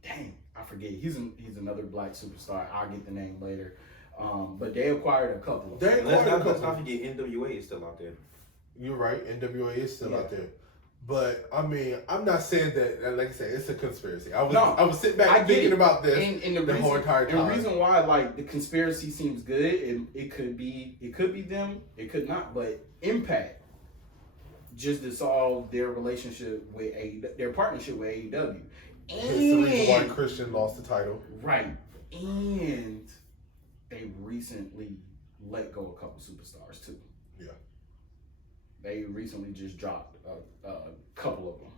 Dang, I forget. He's another black superstar. I'll get the name later. But they acquired a couple. Let's not forget NWA is still out there. You're right. NWA is still out there. But I mean, I'm not saying that. Like I said, it's a conspiracy. I was sitting back thinking about this the whole entire time. And the reason why, like, the conspiracy seems good, it could be them, it could not. But Impact just dissolved their relationship with their partnership with AEW. And it's the reason why Christian lost the title. Right, and they recently let go a couple superstars too. Yeah. They recently just dropped a couple of them,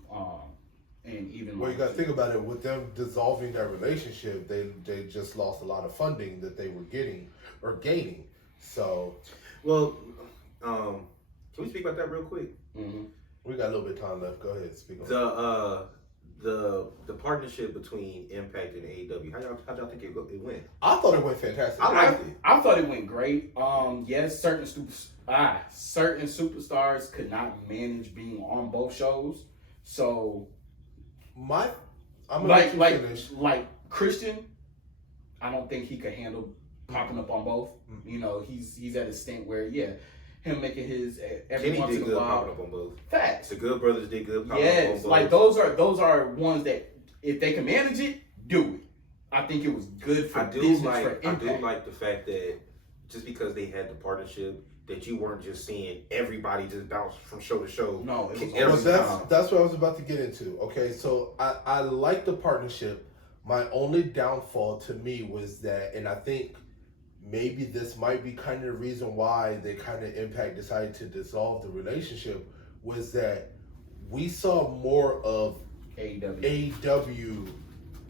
and even. Well, you got to think about it. With them dissolving their relationship, they just lost a lot of funding that they were getting or gaining. So, well, can we speak about that real quick? Mm-hmm. We got a little bit of time left. Go ahead, speak on the partnership between Impact and AEW. How y'all think it went? I thought it went fantastic. I liked it. I thought it went great. Yes, certain superstars could not manage being on both shows. So, like Christian, I don't think he could handle popping up on both. Mm-hmm. You know, he's at a stint where him making his every Kenny once did in a good while. Popping up on both. Facts. The Good Brothers did good popping up on both. Like those are ones that if they can manage it, do it. I think it was good for business for Impact. I do like the fact that just because they had the partnership, that you weren't just seeing everybody just bounce from show to show. No, it was that's what I was about to get into. Okay, so I like the partnership. My only downfall to me was that, and I think maybe this might be kind of the reason why they kind of Impact decided to dissolve the relationship, was that we saw more of AEW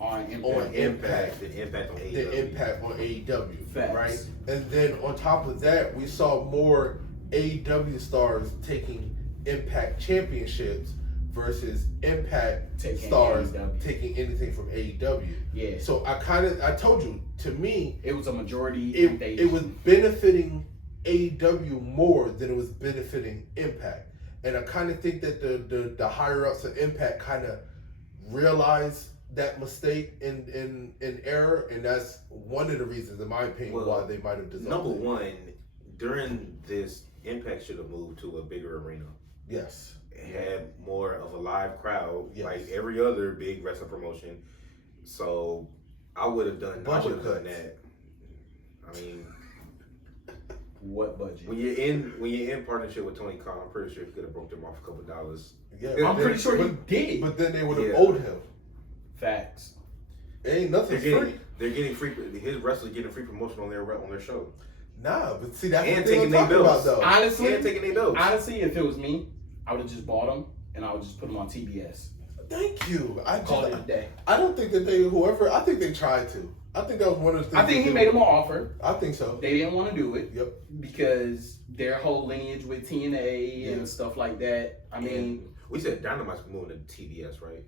on Impact. The impact on AEW. The impact on AEW. Facts. Right? And then on top of that, we saw more AEW stars taking Impact championships versus Impact stars taking anything from AEW. Yeah. So I told you, to me, it was a majority. It was benefiting AEW more than it was benefiting Impact. And I kind of think that the higher ups of Impact kind of realized that mistake in error, and that's one of the reasons, in my opinion, why they might have dissolved. Number one, during this, Impact should have moved to a bigger arena. Yes. Had more of a live crowd, like every other big wrestling promotion. So I would have done that. I mean, what budget? When you're in partnership with Tony Khan, I'm pretty sure he could have broke them off a couple $. Yeah, I'm pretty sure he did. But then they would have owed him. Facts. Ain't nothing free. They're getting free. His wrestlers getting free promotion on their show. Nah, but see, that's and the thing taking their bills. Though. Honestly, if it was me, I would have just bought them and I would just put them on TBS. Thank you. I call it a day. I don't think that I think they tried to. I think that was one of the things. I think he made them an offer. I think so. They didn't want to do it. Yep. Because their whole lineage with TNA and stuff like that. I mean, we said Dynamite's moving to TBS, right?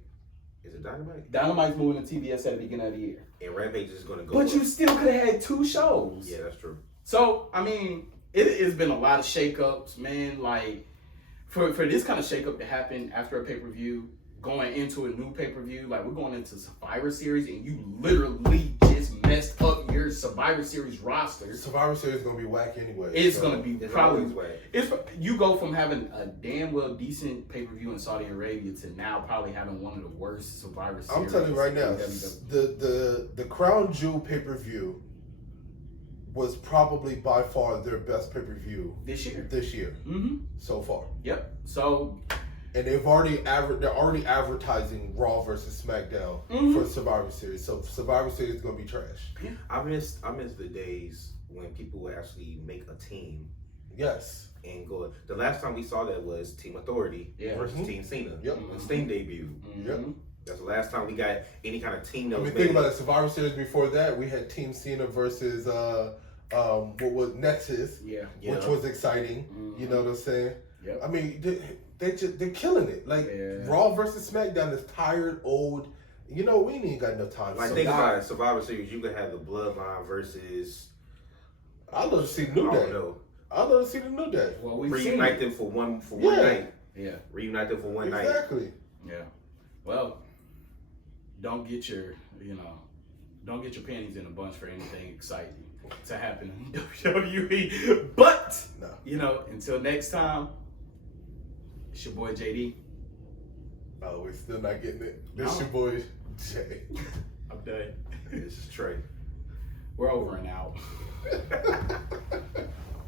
Is it Dynamite? Dynamite's moving to TBS at the beginning of the year. And Rampage is going to go. But you still could have had 2 shows. Yeah, that's true. So, I mean, it's been a lot of shakeups, man. Like, for this kind of shakeup to happen after a pay-per-view, going into a new pay-per-view, like we're going into Survivor Series, and you literally just messed up your Survivor Series roster. Survivor Series is going to be whack anyway. It's going to be probably whack. You go from having a damn well decent pay-per-view in Saudi Arabia to now probably having one of the worst Survivor Series. I'm telling you right now, the Crown Jewel pay-per-view was probably by far their best pay-per-view this year. Mm-hmm. So far. Yep. So, and they're already advertising Raw versus SmackDown for Survivor Series. So Survivor Series is gonna be trash. Yeah. I miss the days when people would actually make a team. Yes. And go. The last time we saw that was Team Authority versus Team Cena. Yep. When Sting debuted. Yep. That's the last time we got any kind of team that was think about it. Survivor Series before that, we had Team Cena versus what was Nexus, which was exciting. Mm-hmm. You know what I'm saying? Yep. I mean, they're killing it. Like Raw versus SmackDown is tired, old. You know, we ain't even got enough time. Like think about it, Survivor Series, you could have the Bloodline versus. I'd love to see New Day. I'd love to see the New Day. Well, reunite them for one night. Yeah. Reunite them for one night. Exactly. Yeah. Well, don't get your panties in a bunch for anything exciting to happen in WWE. But until next time, it's your boy JD. Oh, we're still not getting it. This your boy Jay. I'm done. This is Trey. We're over and out.